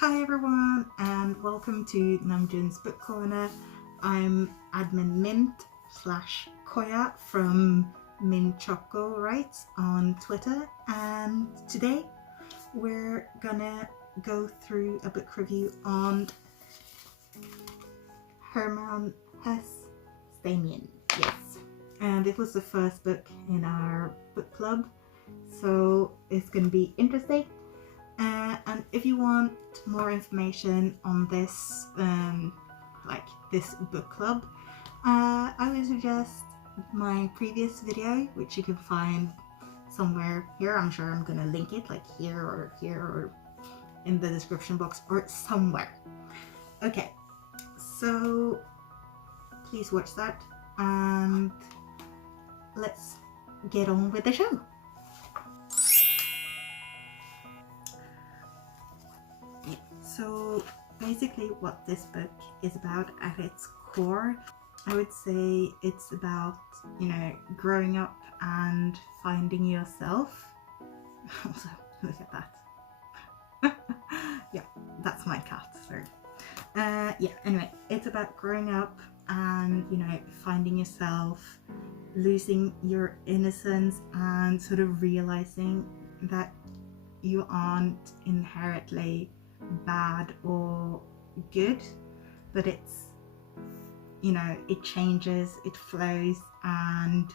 Hi everyone and welcome to Namjoon'S Book Corner. I'm admin Mint / Koya from Mint Choco Writes on Twitter, and today we're gonna go through a book review on Hermann Hesse Demian. Yes, and it was the first book in our book club, so it's gonna be interesting. And if you want more information on this, this book club, I would suggest my previous video, which you can find somewhere here. I'm sure I'm gonna link it, like here or in the description box or somewhere. Okay, so please watch that and let's get on with the show. So basically what this book is about at its core, I would say it's about, growing up and finding yourself. Also, look at that. Yeah, that's my cat, so. Anyway, it's about growing up and, finding yourself, losing your innocence and sort of realizing that you aren't inherently bad or good, but it's, it changes, it flows, and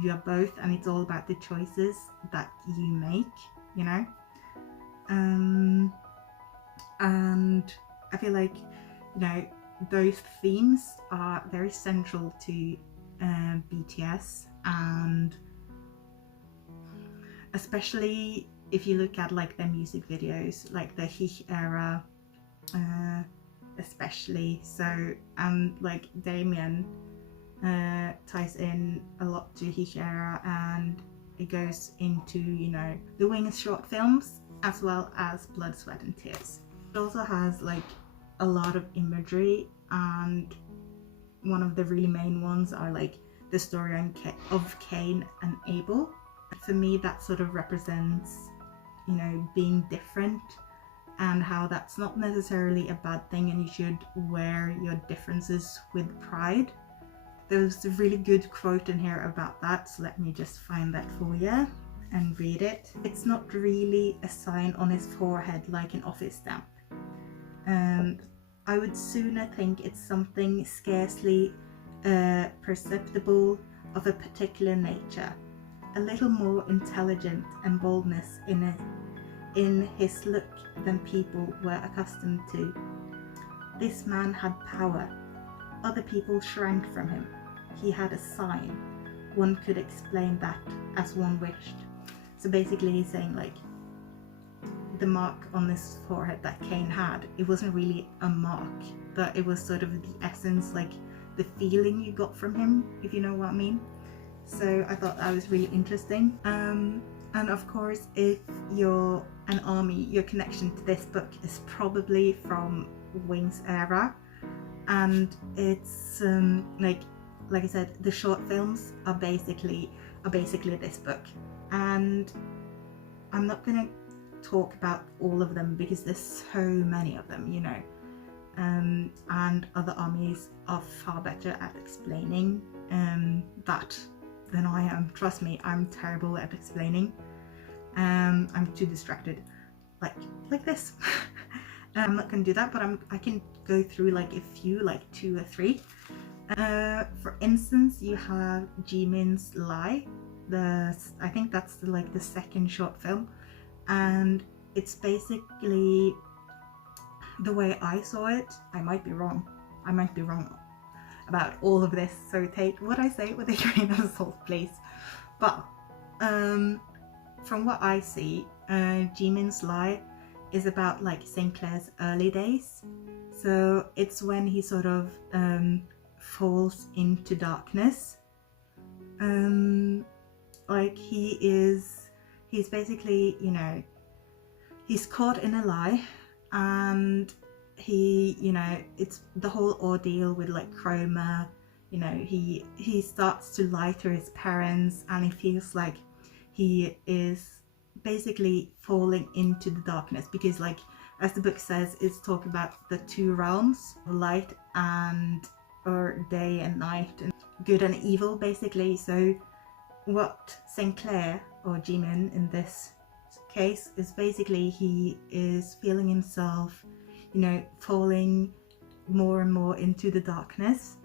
you are both, and it's all about the choices that you make, and I feel like, those themes are very central to BTS, and especially if you look at like their music videos, like the He era, especially. So, and like Demian ties in a lot to He era, and it goes into, the Wings short films as well as Blood, Sweat and Tears. It also has like a lot of imagery, and one of the really main ones are like the story of Cain and Abel. For me, that sort of represents, being different, and how that's not necessarily a bad thing, and you should wear your differences with pride. There's a really good quote in here about that, so let me just find that for you and read it. It's not really a sign on his forehead like an office stamp. I would sooner think it's something scarcely perceptible of a particular nature. A little more intelligence and boldness in his look than people were accustomed to. This man had power. Other people shrank from him. He had a sign. One could explain that as one wished. So basically he's saying like the mark on this forehead that Cain had, it wasn't really a mark, but it was sort of the essence, like the feeling you got from him, if you know what I mean. So I thought that was really interesting. And of course, if you're an army, your connection to this book is probably from Wings era, and it's like I said, the short films are basically this book. And I'm not gonna talk about all of them because there's so many of them, and other armies are far better at explaining that than I am. Trust me, I'm terrible at explaining. I'm too distracted, like this. I'm not gonna do that, but I can go through like a few, like 2 or 3. For instance, you have Jimin's Lie. I think that's the second short film, and it's basically, the way I saw it, I might be wrong about all of this, so take what I say with a grain of salt, please. But from what I see, Jimin's Lie is about like Sinclair's early days. So it's when he sort of falls into darkness. Like he's basically, he's caught in a lie, and he, it's the whole ordeal with like Chroma. He starts to lie to his parents, and he feels like he is basically falling into the darkness, because like as the book says, it's talking about the two realms, light and or day and night, and good and evil basically. So what Sinclair or Demian in this case is basically he is feeling himself, falling more and more into the darkness.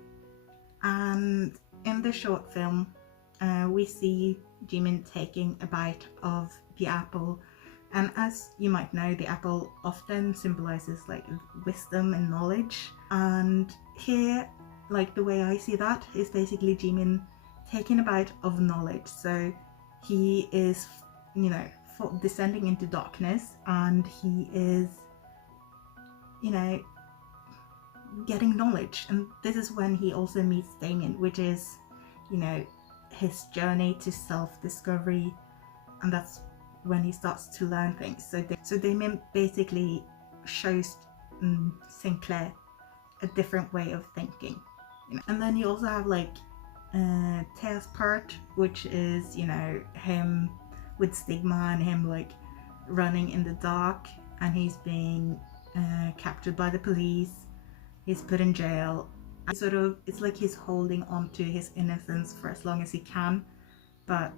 And in the short film, we see Demian taking a bite of the apple. And as you might know, the apple often symbolizes like wisdom and knowledge. And here, like the way I see that is basically Demian taking a bite of knowledge. So he is, descending into darkness, and he is, getting knowledge. And this is when he also meets Demian, which is, his journey to self-discovery, and that's when he starts to learn things. So Demian basically shows Sinclair a different way of thinking. And then you also have like Tear's part, which is him with stigma and him like running in the dark, and he's being captured by the police. He's put in jail. And it's like he's holding on to his innocence for as long as he can, but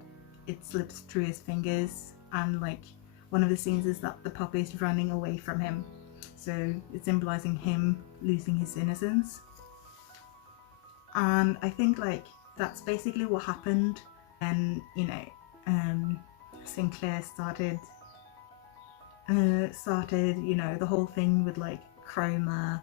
it slips through his fingers. And like one of the scenes is that the puppy is running away from him, so it's symbolizing him losing his innocence. And I think like that's basically what happened. And Sinclair started the whole thing with like chroma,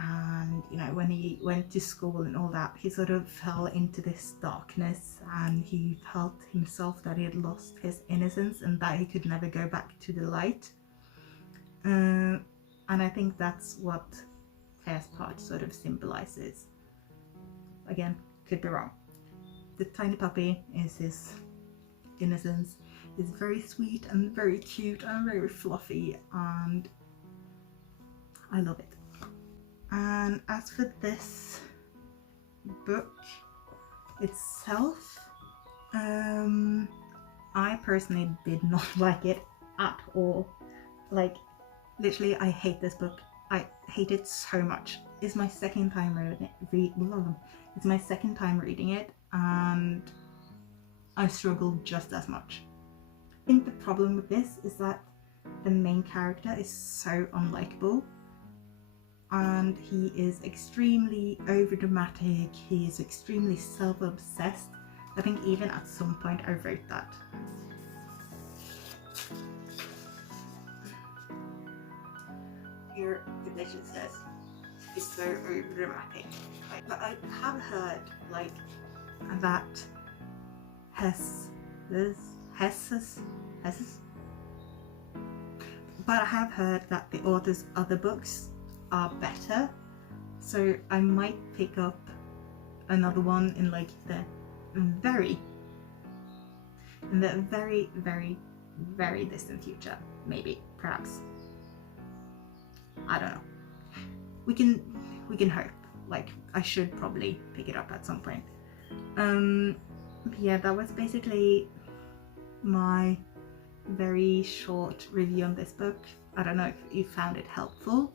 and when he went to school and all that, he sort of fell into this darkness, and he felt himself that he had lost his innocence and that he could never go back to the light. And I think that's what Tear's part sort of symbolizes. Again, could be wrong. The tiny puppy is his innocence. It's very sweet and very cute and very fluffy, and I love it. And as for this book itself, I personally did not like it at all. Like, literally, I hate this book. I hate it so much. It's my second time It's my second time reading it, and I struggled just as much. I think the problem with this is that the main character is so unlikable, and he is extremely overdramatic. He is extremely self-obsessed. I think even at some point I wrote that. Here the legend says he's so overdramatic. But I have heard like that hesse. But I have heard that the author's other books are better, so I might pick up another one in like the very, very, very distant future. Maybe, perhaps. I don't know. We can hope. Like, I should probably pick it up at some point. Yeah, that was basically my very short review on this book. I don't know if you found it helpful,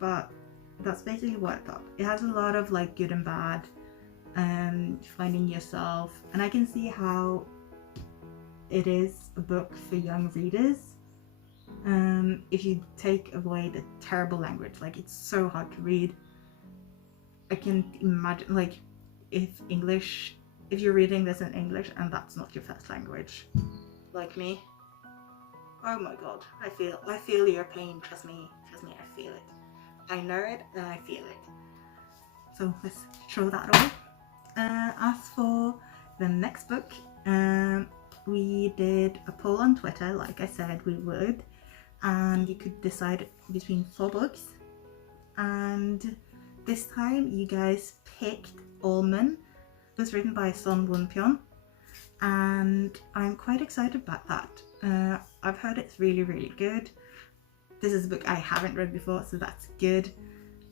but that's basically what I thought. It has a lot of like good and bad, finding yourself, and I can see how it is a book for young readers. If you take away the terrible language, like it's so hard to read. I can imagine like if you're reading this in English and that's not your first language, like me. Oh my god, I feel your pain. Trust me, I feel it. I know it and I feel it. So let's throw that away. As for the next book, we did a poll on Twitter, like I said we would, and you could decide between 4 books. And this time you guys picked Almond. It was written by Son Won-pyeon, and I'm quite excited about that. I've heard it's really, really good. This is a book I haven't read before, so that's good.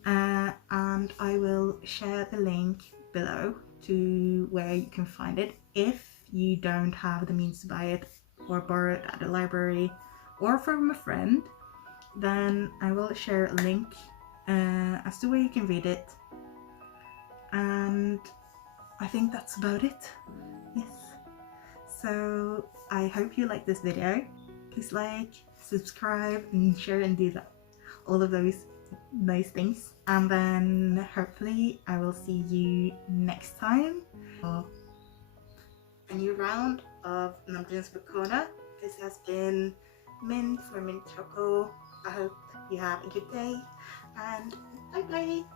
And I will share the link below to where you can find it if you don't have the means to buy it or borrow it at a library or from a friend. then I will share a link as to where you can read it. And I think that's about it. Yes. So I hope you like this video. Please like, subscribe, and share, and do that. All of those nice things. And then hopefully I will see you next time for a new round of Namjoon'S Book Corner. This has been Min for Mint Choco. I hope you have a good day, and bye bye.